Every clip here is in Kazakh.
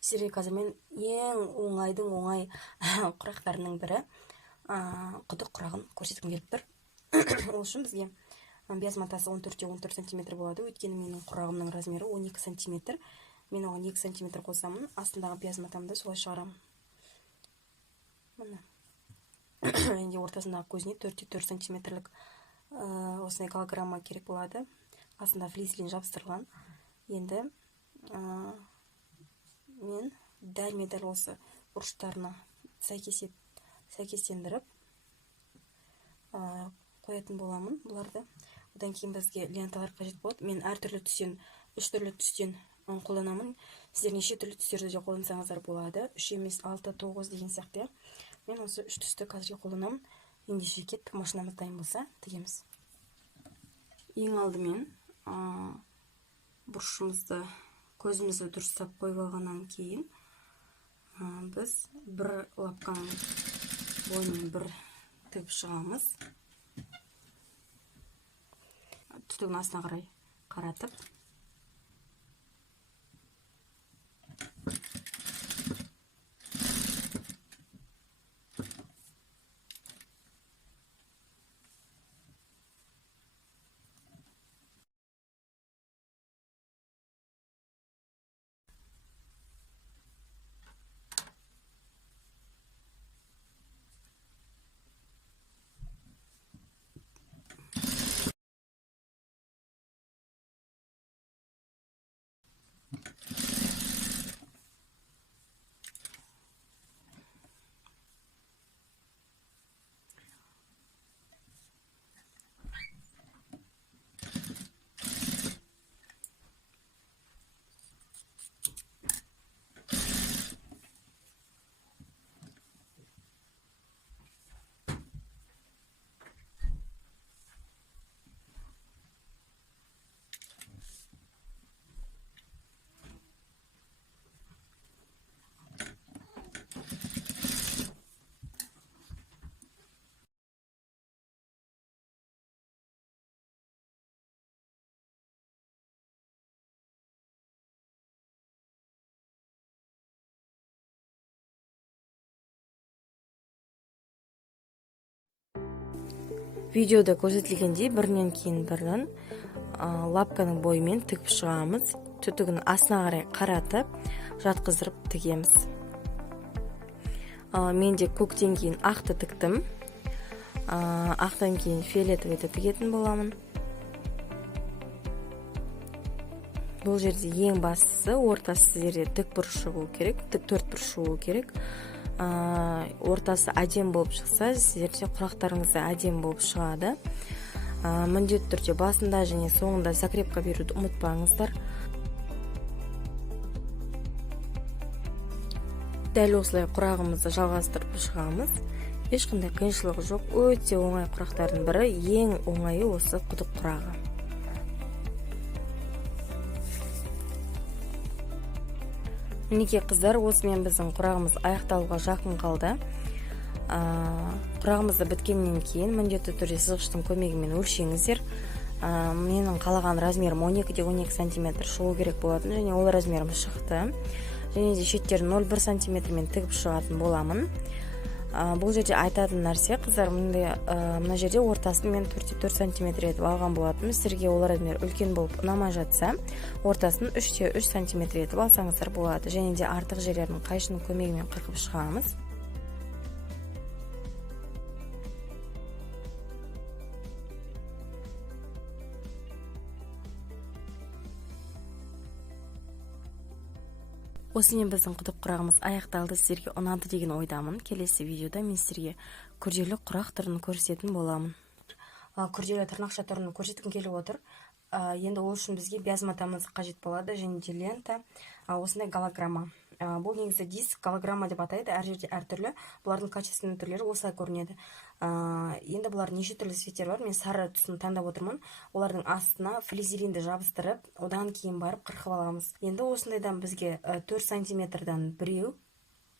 сіздерге қазір мен ең оңайдың оңай құрақтарының бірі құдық құрағын көрсеткім келіп тұр. Ол үшін бізге бияз матасы 14-14 см болады. Өйткені менің құрағымның размері 12 см. Мен оған 2 см қосамын. Астындағы бияз матамды солай шығарамын. Міне. Енді ортасындағы көзіне 4-4 см осындай голограмма керек болады. Астында флизелин жабыстырылған. Енді мен дәл осы бұрыштарына сәйкестендіріп қоятын боламын бұларды. Одан кейін бізге ленталар қажет болады. Мен әртүрлі түстен, 3 түрлі түстен қолданамын. Сіздер неше түрлі түстерді де қолдансаңыздар болады. 3 емес 6, 9 деген сияқты. Мен осы 3 түсті қазірге қолданамын. Ендеше кеттік, машинамыз дайын болса тігеміз. Ең алдымен бұрышымызды, көзімізді дұрыстап қойып алғаннан кейін біз бір лапканың бойымен бір тігіп шығамыз. Түтігін астына қарай қаратып, видеода көрсетілгендей бірінен кейін бірін лапканың бойымен тігіп шығамыз. Түтігін астына қарай қаратып, жатқыздырып тігеміз. Менде көктен кейін ақты тіктім. Ақтан кейін фиолетовый тігетін боламын. Бұл жерде ең бастысы ортасы сіздерде тік бұрышы болу керек, тік төрт бұрышы болу керек. Ортасы әдем болып шықса, сіздерде құрақтарыңызда әдем болып шығады. Міндетті түрде басында және соңында закрепка беруді ұмытпаңыздар. Дәл осылай құрағымызды жалғастырып шығамыз. Ешқандай қиыншылығы жоқ. Өте оңай құрақтардың бірі, ең оңайы осы құдық құрағы. Мінекей қыздар, осымен біздің құрағымыз аяқталуға жақын қалды. Құрағымызды біткеннен кейін міндетті түрде сызғыштың көмегімен өлшеңіздер. Менің қалаған размерім 12-12 см шығу керек болатын, және ол размерім шықты. Және де шеттерін 0,1 см тігіп шығатын боламын. Бұл жерде айтатын нәрсе, қыздар, мына жерде ортасын мен 4-4 см етіп алған болатын. Сіздерге ол размер үлкен болып ұнамай жатса, ортасын 3-3 см етіп алсаңыздар болады. Және де артық жерлерін қайшының көмегімен қырқып шығамыз. Осымен біздің құдық құрағымыз аяқталды. Сіздерге ұнады деген ойдамын. Келесі видеода мен сіздерге күрделі құрақ түрін көрсететін боламын. Күрделі тырнақша түрін көрсеткім келіп отыр. Енді ол үшін бізге бияз матамыз қажет болады, және де лента, осындай голограмма. Бұл негізі диск, голограмма деп атайды, әр жерде әртүрлі. Бұлардың качественный түрлері осылай көрінеді. Енді бұлар неше түрлі цветтер бар. Мен сары түсін таңдап отырмын. Олардың астына флизелинді жабыстырып, одан кейін барып қырқып аламыз. Енді осындайдан бізге 4 см-дан біреу,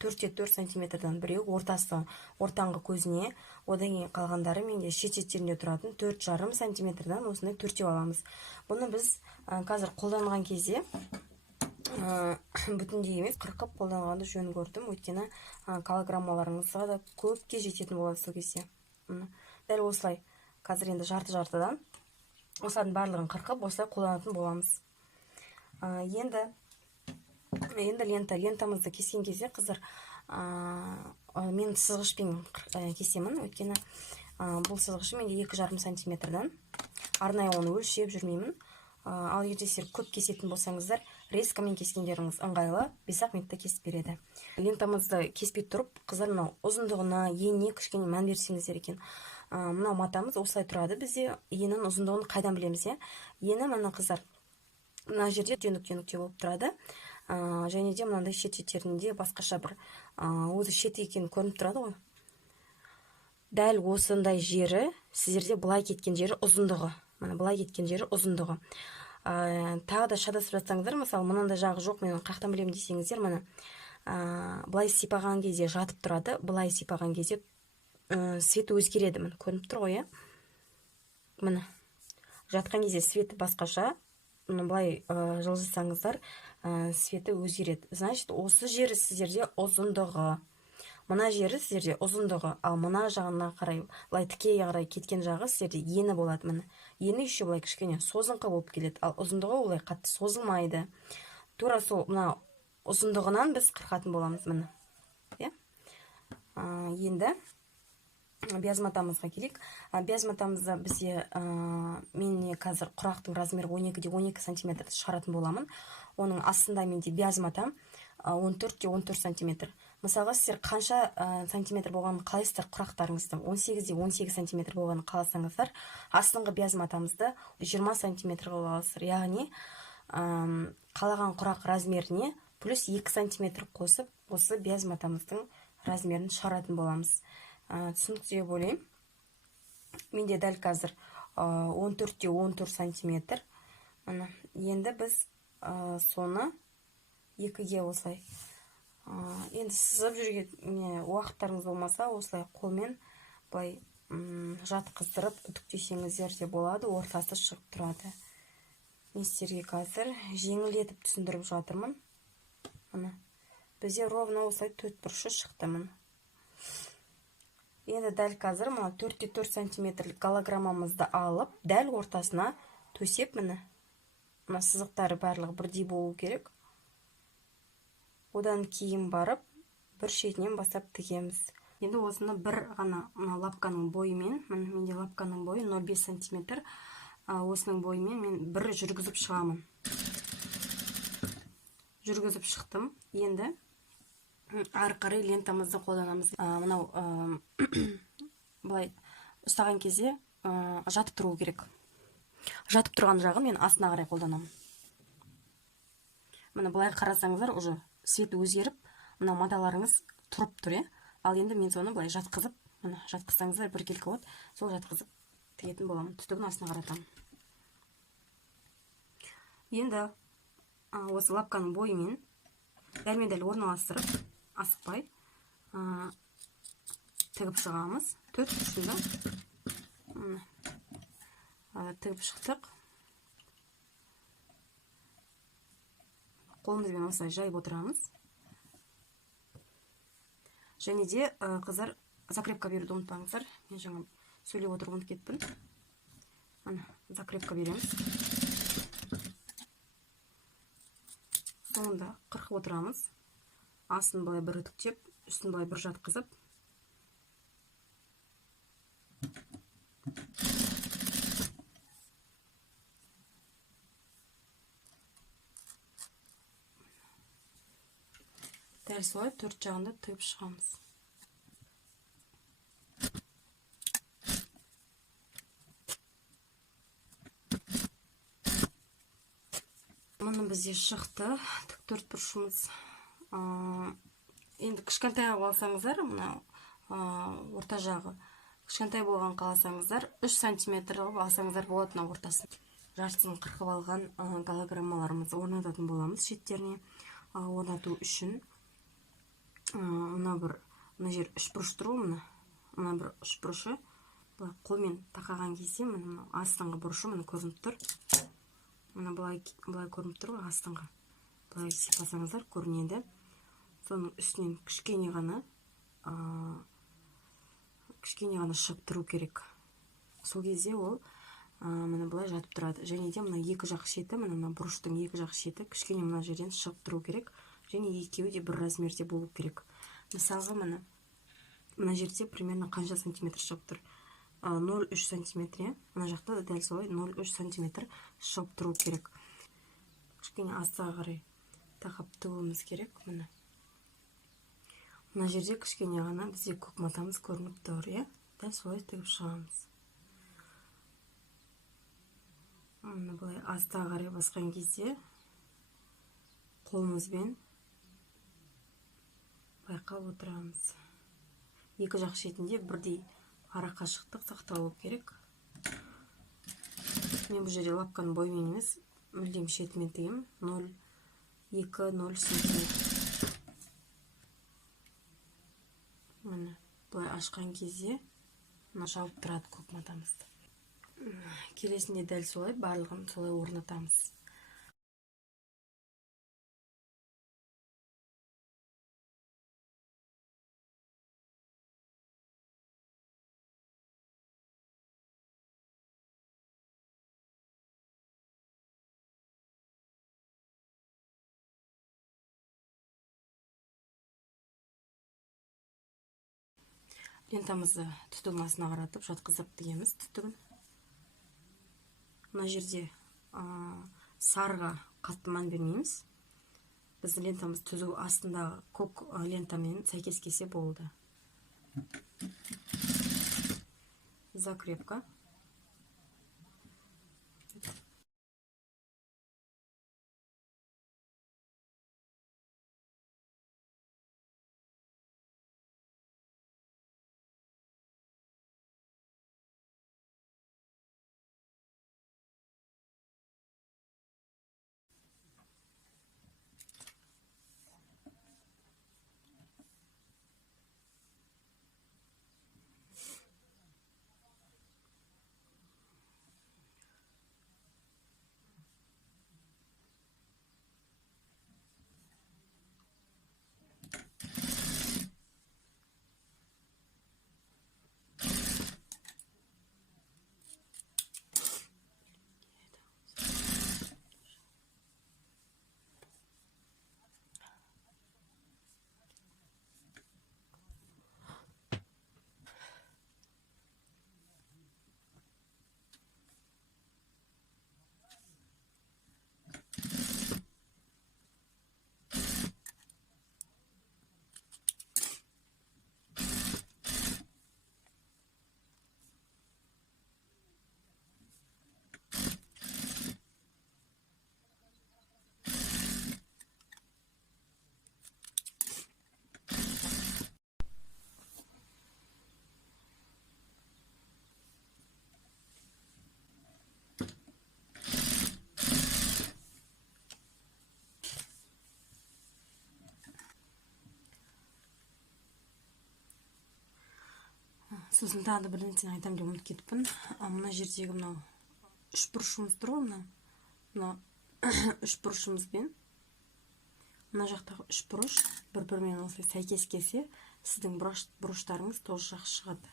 4-4 см-дан біреу, ортаңғы көзіне, одан кейін қалғандары менде шет-шеттерінде тұратын 4,5 см-дан осындай төртеу аламыз. Бұны біз қазір қолданған кезде бүтіндей емес қырқып қолданғанды жөн көрдім, өйткені килограммаларыңызға да көпке жететін болады сол кезде. Дәл осылай қазір енді жарты-жартыдан осылардың барлығын қырқып осылай қолданатын боламыз. Енді лентамызды кескен кезде қыздар, мен сызғышпен кесемін, өйткені бұл сызғышы менде 2,5 сантиметрдан. Арнайы оны өлшеп жүрмеймін. Ал егер сіздер көп кесетін болсаңыздар, резкамен кескендеріңіз ыңғайлы, 5-ақ минутта кесіп береді. Лентамызды кеспей тұрып, қыздар мынау ұзындығына, еніне кішкене мән берсеңіздер екен. Мынау матамыз осылай тұрады бізде. Енінің ұзындығын қайдан білеміз, иә? Ені мына қыздар, мына жерде түйнік-түйнікте болып тұрады. Және де мынандай шет-шеттерінде басқаша бір өзі шеті екені көрініп тұрады ғой. Дәл осындай жері, сіздерде былай кеткен жері ұзындығы. Мына былай кеткен жері ұзындығы. Тағы да шатасып жатсаңыздар, мысалы, мынандай жағы жоқ, мен қаяқтан білемін десеңіздер, мына былай сипаған кезде жатып тұрады, былай сипаған кезде светі өзгереді. Міне көрініп тұр ғой, міне жатқан кезде светі басқаша, былай жылжысаңыздар, светі өзгереді. Значит, осы жері сіздерде ұзындығы. Мына жері сіздерде ұзындығы, ал мына жағына қарай, былай тікей қарай кеткен жағы сіздерде ені болады. Міне ені еще былай кішкене созыңқы болып келеді, ал ұзындығы олай қатты созылмайды. Тура сол мына ұзындығынан біз қырқатын боламыз. Міне, енді бияз матамызға келейік. Бияз матамызда бізде мен қазір құрақтың размері 12-12 сантиметрді шығаратын боламын. Оның астында менде бияз матам 14-14 сантиметр. Мысалға, сіздер қанша сантиметр болғанын қалайсыздар құрақтарыңыздың? 18-18 сантиметр болғанын қаласаңыздар, астыңғы бияз матамызды 20 сантиметр қылып аласыздар. Яғни қалаған құрақ размеріне плюс 2 сантиметр қосып, осы бияз матамыздың размерін шығаратын боламыз. Түсінікті деп ойлаймын. Менде дәл қазір 14-14 сантиметр. Енді біз соны 2-ге осылай. Енді сызып жүрген уақыттарыңыз болмаса, осылай қолмен былай жатқыздырып үтіктесеңіздер де болады, ортасы шығып тұрады. Мен сіздерге қазір жеңілдетіп түсіндіріп жатырмын. Бізде ровно осылай 4 бұрышы шықты. Енді дәл қазір 4-4 сантиметрлік голограммамызды алып, дәл ортасына төсеп, мына сызықтары барлығы бірдей болу керек. Одан кейін барып, бір шетінен бастап тігеміз. Енді осыны бір ғана лапканың бойымен, менде лапканың бойы 0,5 сантиметр, осының бойымен мен бір жүргізіп шығамын. Жүргізіп шықтым. Енді ары қарай лентамызды қолданамыз. Мынау былай ұстаған кезде жатып тұру керек. Жатып тұрған жағын мен астына қарай қолданамын. Міне былай қарасаңыздар, уже светі өзгеріп, мына маталарыңыз тұрып тұр, ал енді мен соны былай жатқызып, міне жатқызсаңыздар біркелкі от, сол жатқызып тігетін боламын. Түтігін астына қаратамын. Енді осы лапканың бойымен дәлме-дәл орналастырып, асықпай тігіп шығамыз. 4 тұсында тігіп шықтық. Қолымызбен осылай жайып отырамыз. Және де қыздар, закрепка беруді ұмытпаңыздар. Мен жаңа сөйлеп отырып ұмытып кеттім. Закрепка береміз. Соңында қырқып отырамыз. Астын былай бір үтіктеп, үстін былай бір жатқызып. Дәл солай 4 жағында тігіп шығамыз. Мұны бізде шықты, тік 4 бұрышымыз. Енді кішкентай алсаңыздар, орта жағы кішкентай болған қаласаңыздар, 3 сантиметр алсаңыздар болады ортасын. Жартысын қырқып алған голограммаларымызды орнататын боламыз шеттеріне. Орнату үшін мына жер 3 бұрыш тұру, мына бір 3 бұрышы қолмен тақаған кезде астыңғы бұрышы көрініп тұр. Былай көрініп тұр астыңғы. былай сипасаңыздар көрінеді. Соның үстінен кішкене ғана шығып тұру керек. Сол кезде ол мына былай жатып тұрады. Және де мына екі жақ шеті, мына бұрыштың екі жақ шеті кішкене мына жерден шығып тұру керек. Және екеуі де бір размерде болу керек. Мысалға мына жерде примерно қанша сантиметр шығып тұр? 0,3 сантиметр. Мына жақта да дәл солай 0,3 сантиметр шығып тұру керек. Кішкене астыға қарай тақап тігуіміз керек. Мына жерде кішкене ғана бізде көк матамыз көрініп тұр, иә? Дәл солай тігіп шығамыз. Былай астыға қарай басқан кезде қолымызбен байқап отырамыз. Екі жақ шетінде бірдей ара қашықтық сақталу керек. Мен бұл жерде лапканы боймен емес, мүлдем шетімен тігемін. 0,2-0 сантиметр. Міне, былай ашқан кезде жауып тұрады көк матамызды. Келесінде дәл солай, барлығын солай орнатамыз. Лентамызды түтік масына қаратып жатқызып тігеміз түтігін. Мына жерде сарыға қатты мән бермейміз. Біз лентамыз түзу астындағы көк лентамен сәйкес келсе болды. Закрепка. Сосын тағы да бір нәрсені айтамын деп ұмытып кетіппін. Мына жердегі мынау үш бұрышымыз тұр ғой, мына үш бұрышымызбен мына жақтағы үш бұрыш бір-бірімен осылай сәйкес келсе, сіздің бұрыштарыңыз тоже жақсы шығады.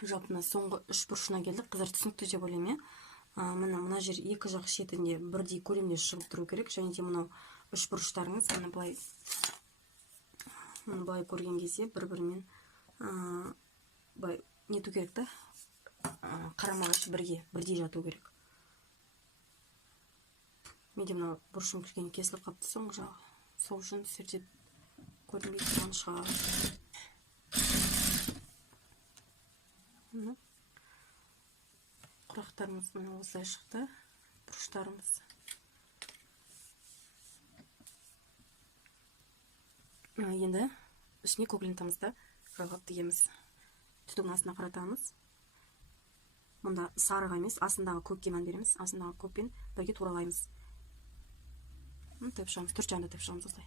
Жалпы соңғы үш бұрышына келдік. Қыздар түсінікті деп ойлаймын, иә. Мына жер екі жақ шетінде бірдей көлемде шығып тұру керек. Және де мынау үш бұрыштарыңыз былай көрген кезде бір-бірімен нету керек та, қарама-қайшы бірдей жату керек. Менде мынау бұрышым кішкене кесіліп қалыпты соңғы жағы. Сол үшін сіздерде көрінбей тұрған шығар. Құрақтарымыз міне осылай шықты. Бұрыштарымыз. Енді ішіне көк лентамызды жалғап тігеміз. Түтігін астына қаратамыз. Мұнда сарыға емес, астындағы көкке мән береміз. Астындағы көкпен бірге туралаймыз. Тігіп шығамыз, төрт жағында тігіп шығамыз осылай.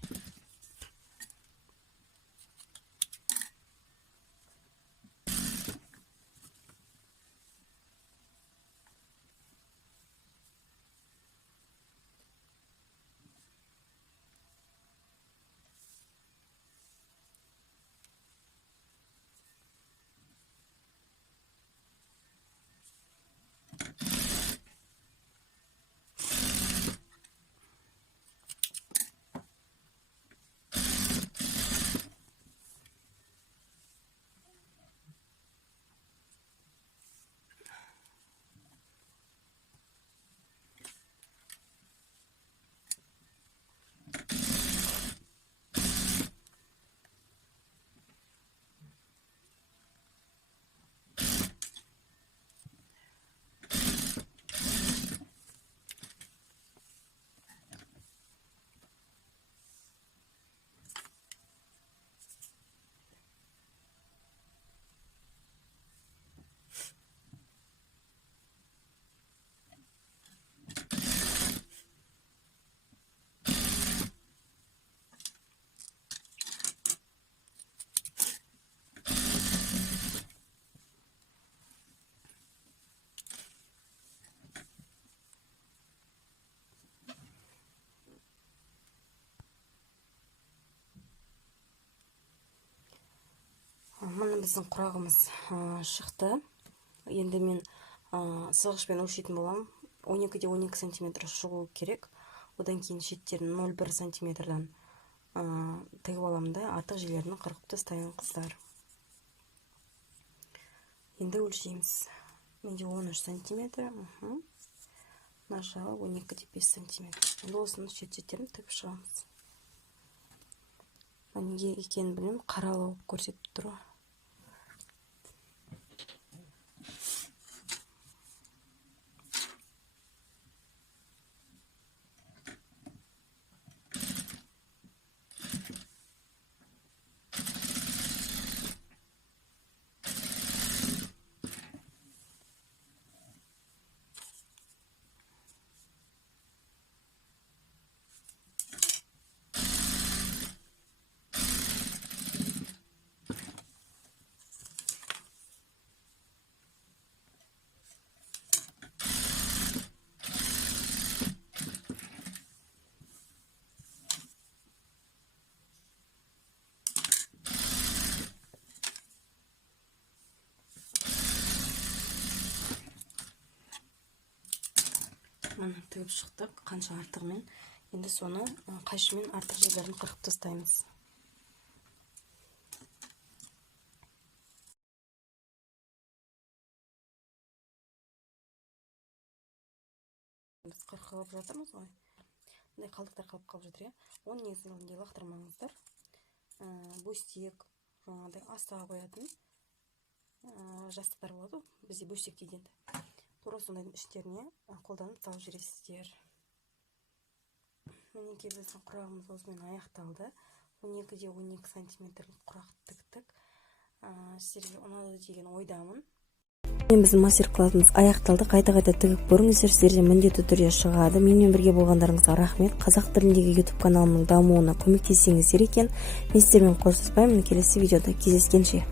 Міне біздің құрағымыз шықты. Енді мен сызғышпен өлшейтін боламын. 12-де 12 сантиметр шығу керек. Одан кейін шеттерін 0,1 сантиметрдан тігіп аламын да, артық жерлерін қырқып тастаймын қыздар. Енді өлшейміз. Менде 13 сантиметр. Мына жағы 12-де 5 сантиметр. Енді осының шеттерін тігіп шығамыз. Неге екенін білмеймін, қаралау көрсетіп тұр. Тігіп шықтық, қанша артығымен. Енді соны қайшымен артық жерлерін қырқып тастаймыз. Біз қырқылып жатырмыз ғой. Бұндай қалдықтар қалып жатыр. Оны негізінде лақтырмаңыздар. Бөстек, жаңағыдай астаға қоятын жастықтар болады. Бізде бөстек дейді. Тура сондайдың іштеріне қолданып салып жүресіздер. Мінекей біздің құрағымыз осымен аяқталды. 12-де 12 сантиметр құрақ тіктік. Сіздерге ұнады деген ойдамын. Біздің мастер-классымыз аяқталды. Қайта-қайта тігіп көріңіздер, сіздерде міндетті түрде шығады. Менімен бірге болғандарыңызға рахмет. Қазақ тіліндегі YouTube каналымның дамуына көмектессеңіздер екен. Мен сіздермен қоштаспаймын. Келесі видеода кездескенше.